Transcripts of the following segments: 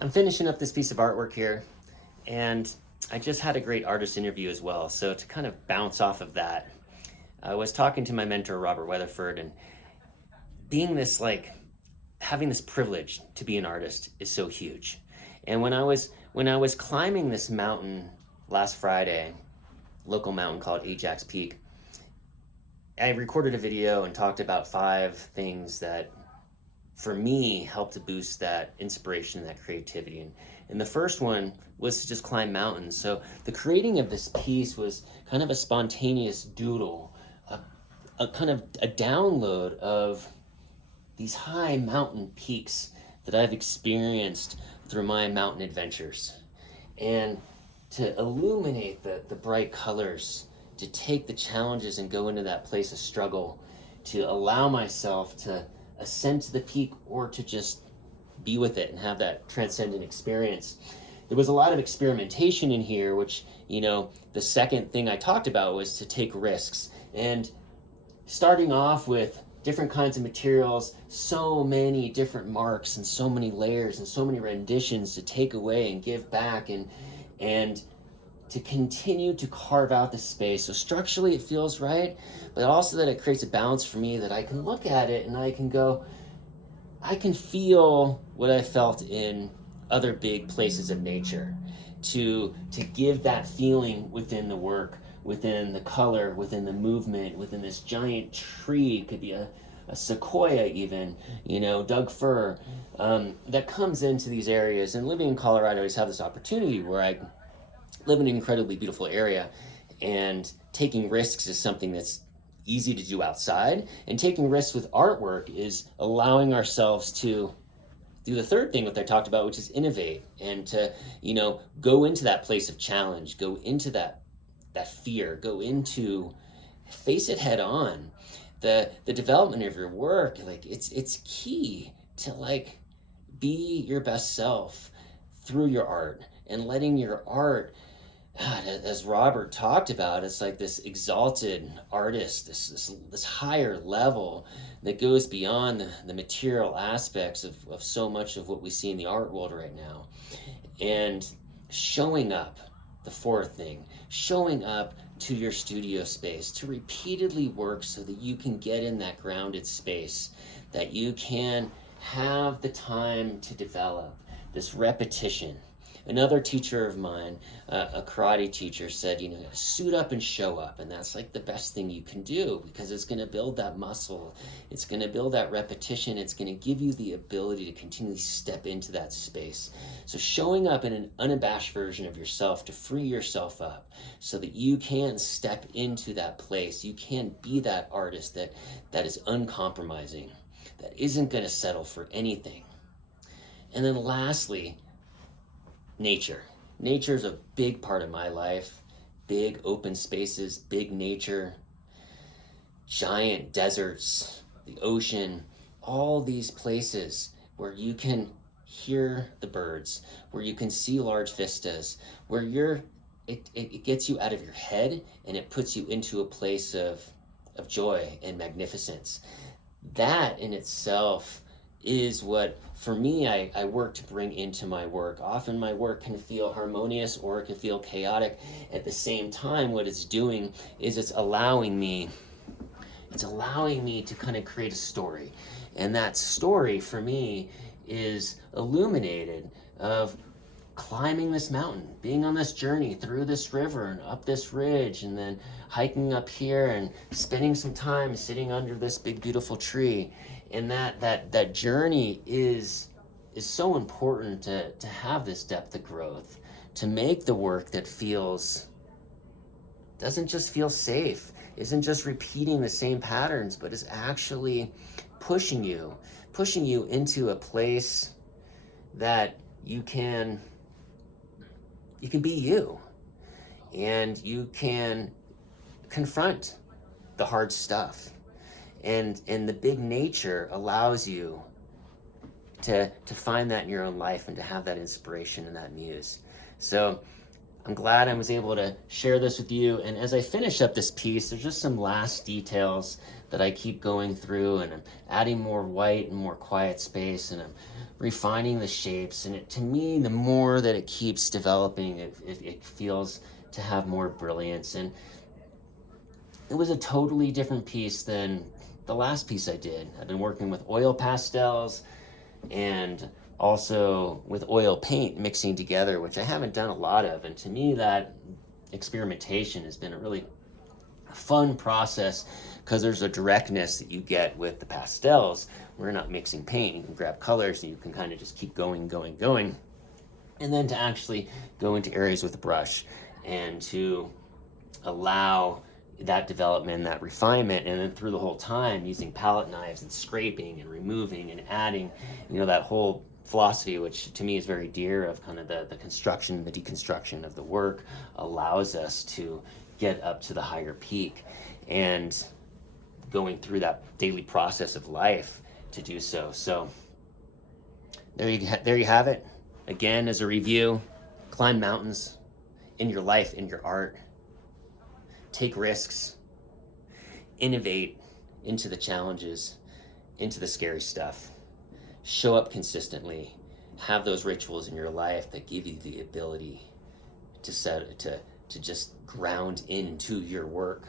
I'm finishing up this piece of artwork here, and I just had a great artist interview as well. So to kind of bounce off of that, I was talking to my mentor, Robert Weatherford, and being this having this privilege to be an artist is so huge. And when I was climbing this mountain last Friday, local mountain called Ajax Peak, I recorded a video and talked about 5 things that for me helped to boost that inspiration and that creativity. And the first one was to just climb mountains. So the creating of this piece was kind of a spontaneous doodle, a kind of a download of these high mountain peaks that I've experienced through my mountain adventures. And to illuminate the bright colors, to take the challenges and go into that place of struggle, to allow myself to ascend to the peak or to just be with it and have that transcendent experience. There was a lot of experimentation in here, which, the second thing I talked about was to take risks. And starting off with different kinds of materials, so many different marks and so many layers and so many renditions to take away and give back and to continue to carve out the space. So structurally it feels right, but also that it creates a balance for me that I can look at it and I can go, I can feel what I felt in other big places of nature, to give that feeling within the work, within the color, within the movement, within this giant tree. It could be a sequoia even, Doug fir, that comes into these areas. And living in Colorado, I always have this opportunity where I live in an incredibly beautiful area, and taking risks is something that's easy to do outside. And taking risks with artwork is allowing ourselves to do the third thing that I talked about, which is innovate, and to, go into that place of challenge, go into that fear, go into, face it head on. The development of your work, it's key to be your best self through your art, and letting your art, God, as Robert talked about, it's like this exalted artist, this higher level that goes beyond the material aspects of so much of what we see in the art world right now. And showing up, the fourth thing, showing up to your studio space, to repeatedly work so that you can get in that grounded space, that you can have the time to develop this repetition. Another teacher of mine, a karate teacher, said, suit up and show up. And that's the best thing you can do, because it's going to build that muscle. It's going to build that repetition. It's going to give you the ability to continually step into that space. So showing up in an unabashed version of yourself to free yourself up so that you can step into that place. You can be that artist that is uncompromising, that isn't going to settle for anything. And then lastly, nature. Nature is a big part of my life. Big open spaces, big nature, giant deserts, the ocean, all these places where you can hear the birds, where you can see large vistas, where it gets you out of your head and it puts you into a place of joy and magnificence. That in itself is what, for me, I work to bring into my work. Often my work can feel harmonious or it can feel chaotic. At the same time, what it's doing is it's allowing me to kind of create a story. And that story for me is illuminated of climbing this mountain, being on this journey through this river and up this ridge, and then hiking up here and spending some time sitting under this big beautiful tree. And that journey is so important to have this depth of growth, to make the work that doesn't just feel safe, isn't just repeating the same patterns, but is actually pushing you into a place that you can be you, and you can confront the hard stuff. And the big nature allows you to find that in your own life and to have that inspiration and that muse. So I'm glad I was able to share this with you. And as I finish up this piece, there's just some last details that I keep going through, and I'm adding more white and more quiet space, and I'm refining the shapes. And to me, the more that it keeps developing, it feels to have more brilliance. And it was a totally different piece than the last piece I did. I've been working with oil pastels and also with oil paint mixing together, which I haven't done a lot of. And to me, that experimentation has been a really fun process, because there's a directness that you get with the pastels. We're not mixing paint. You can grab colors and you can kind of just keep going. And then to actually go into areas with a brush and to allow that development, that refinement, and then through the whole time using palette knives and scraping and removing and adding, that whole philosophy, which to me is very dear, of kind of the construction, the deconstruction of the work, allows us to get up to the higher peak, and going through that daily process of life to do so. So there you have it. Again, as a review, climb mountains in your life, in your art. Take risks, innovate into the challenges, into the scary stuff. Show up consistently. Have those rituals in your life that give you the ability to just ground into your work.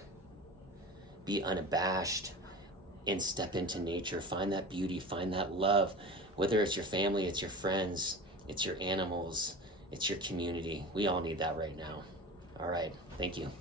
Be unabashed and step into nature. Find that beauty, find that love, whether it's your family, it's your friends, it's your animals, it's your community. We all need that right now. All right, thank you.